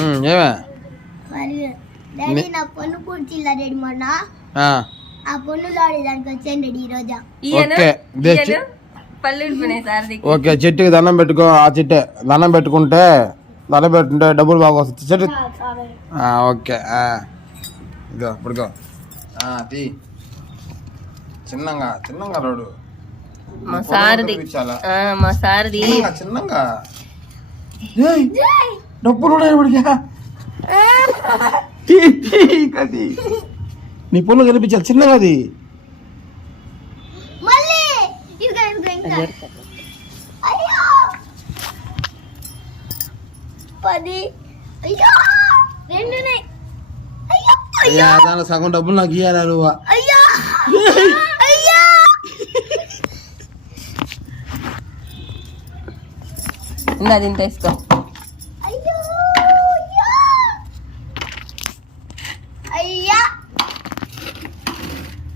ఏమే మరి డాడీ నా పొన్ను పూడ్చిల్లా రెడీ మొన్న ఆ పొన్ను లాడి దానికి వచ్చాను రెడీ ఈరోజు. ఓకే చెట్టుకి దండం పెట్టుకో. ఆ చెట్టే దండం పెట్టుకుంటే డబ్బులు బాగా వస్తుంది చెట్టు. ఓకే ఇదో ఇప్పుడుకో తీ చిన్నంగా చిన్నంగా రోడ్డు మా సారది చిన్నంగా డబ్బులు నీ పొన్ను కనిపించాలి చిన్నగా అది. అయ్యా దాని సగం డబ్బులు నాకు ఇయ్యాలి నువ్వు. అది తీసుకో.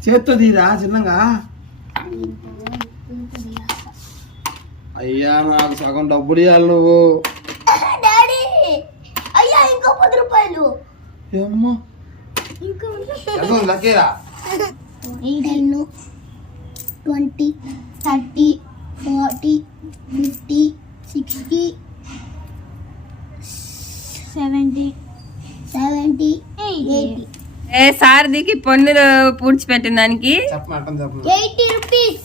చేత్తో తీరా చిన్నగా. అయ్యా నాకు సగం డబ్బులు ఇవ్వాలి నువ్వు. అయ్యా ఇంకో 10 రూపాయలు. లక్కీరా 18 20 30 40 50 60 70 80. సారథికి పొన్నులు పూడ్చిపెట్టిన దానికి 80 రూపీస్.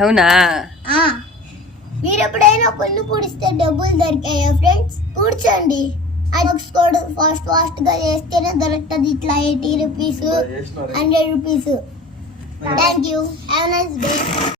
అవునా? మీరు ఎప్పుడైనా పొన్ను పూడిస్తే డబ్బులు దొరికాయా ఫ్రెండ్స్? కూర్చోండి. కూడా ఫాస్ట్ గా చేస్తేనే దొరుకుతుంది. ఇట్లా 80 rupees 100 rupees. Thank you. Have nice day.